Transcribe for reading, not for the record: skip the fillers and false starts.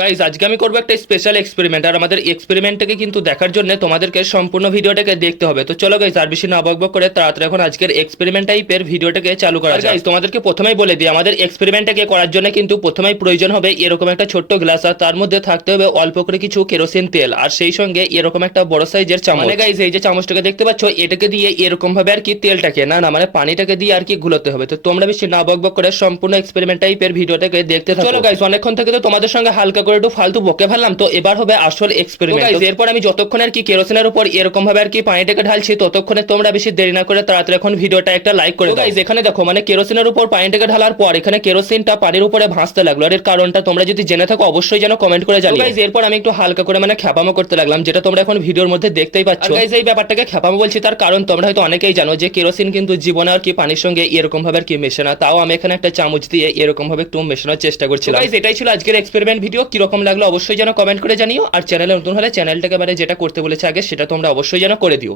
Guys আজকে আমি করবো একটা স্পেশাল এক্সপেরিমেন্ট, আর আমাদের এক্সপেরিমেন্টটাকে কিন্তু দেখার জন্য তোমাদেরকে সম্পূর্ণ ভিডিওটাকে দেখতে হবে। তো চলো গাইজ আর বেশি না বকবক করে তাড়াতাড়ি এখন আজকের এক্সপেরিমেন্ট টাইপের ভিডিওটাকে চালু করা যাক। গাইজ তোমাদেরকে প্রথমেই বলে দিই, আমাদের এক্সপেরিমেন্টটাকে করার জন্য কিন্তু প্রথমেই প্রয়োজন হবে এরকম একটা ছোট্ট গ্লাস, আর তার মধ্যে থাকতে হবে অল্প করে কিছু কেরোসিন তেল, আর সেই সঙ্গে এরকম একটা বড় সাইজের চামচ। মানে গাইজ এই যে চামচটাকে দেখতে পাচ্ছ, এটাকে দিয়ে এরকম ভাবে আর কি তেলটাকে না মানে পানিটাকে দিয়ে আর কি গুলোতে হবে। তো তোমরা বেশি না বকবক করে সম্পূর্ণ এক্সপেরিমেন্ট টাইপের ভিডিওটাকে দেখতে থাকো। চলো গাইজ অনেকক্ষণ থেকে তো তোমাদের সঙ্গে হালকা করে একটু ফালতু বকে ফেললাম, তো এবার হবে আসল এক্সপেরিমেন্ট। এরপর আমি যতক্ষণ আর কি কেরোসিনের উপর এরকম ভাবে আর কি পানিটাকে ঢালছি, ততক্ষণে তোমরা বেশি দেরি না করে তাড়াতাড়ি এখন ভিডিওটা একটা লাইক করে দাও। গাইজ এখানে দেখো, মানে কেরোসিনের উপর পানিটাকে ঢালার পর এখানে কেরোসিনটা পানির উপরে ভাসতে লাগলো, আর এর কারণটা তোমরা যদি জেনে থাকো অবশ্যই যেন কমেন্ট করে জানিও। গাইজ এরপর আমি একটু হালকা করে মানে খ্যাপামো করতে লাগলাম, যেটা তোমরা এখন ভিডিওর মধ্যে দেখতেই পাচ্ছ। গাইজ এই ব্যাপারটাকে খ্যাপামো বলছি তার কারণ তোমরা হয়তো অনেকেই জানো যে কেরোসিন কিন্তু জীবনে আর কি পানির সঙ্গে এরকম ভাবে আর কি মেশে না, তাও আমি এখানে একটা চামচ দিয়ে এরকম ভাবে একটু মেশানোর চেষ্টা করছিলাম। গাইজ এটাই ছিল আজকের এক্সপেরিমেন্ট ভিডিও, কিরকম লাগলো অবশ্যই যেন কমেন্ট করে জানিও, আর চ্যানেলে নতুন হলে চ্যানেলটাকে মানে যেটা করতে বলেছে আগে সেটা তোমরা অবশ্যই যেন করে দিও।